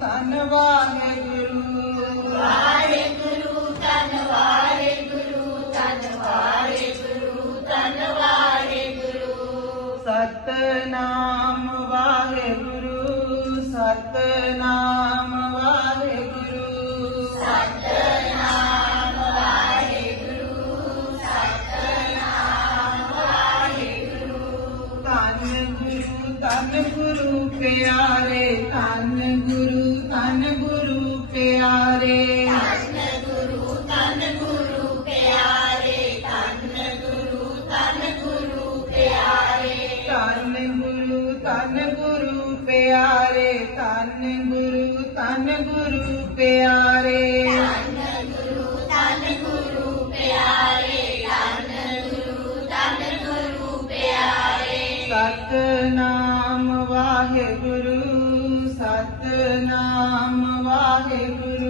ਤਨ ਵਾਹਿਗੁਰੂ। ਵਾਹਿਗੁਰੂ ਧੰਨ ਵਾਹਿਗੁਰੂ ਧੰਨ ਵਾਹਿਗੁਰੂ ਧੰਨ ਵਾਹਿਗੁਰੂ। ਸਤਨਾਮ ਵਾਹਿਗੁਰੂ ਸਤਨਾਮ ਵਾਹਿਗੁਰੂ। ਸਤਨਾਮ ਵਾਹਿਗੁਰੂ ਸਤਨਾਮ ਵਾਹਿਗੁਰੂ। ਧੰਨ ਗੁਰੂ ਧੰਨ ਗੁਰੂ ਪਿਆਰੇ ਧੰਨ ਧੰਨ ਗੁਰੂ ਧੰਨ ਗੁਰੂ ਪਿਆਰੇ ਧੰਨ ਗੁਰੂ ਧੰਨ ਗੁਰੂ ਪਿਆਰੇ। ਧੰਨ ਗੁਰੂ ਧੰਨ ਗੁਰੂ ਪਿਆਰੇ ਧੰਨ ਗੁਰੂ ਧੰਨ ਗੁਰੂ ਪਿਆਰੇ। ਸਤਨਾਮ ਵਾਹਿਗੁਰੂ ਸਤਨਾਮ ਵਾਹਿਗੁਰੂ।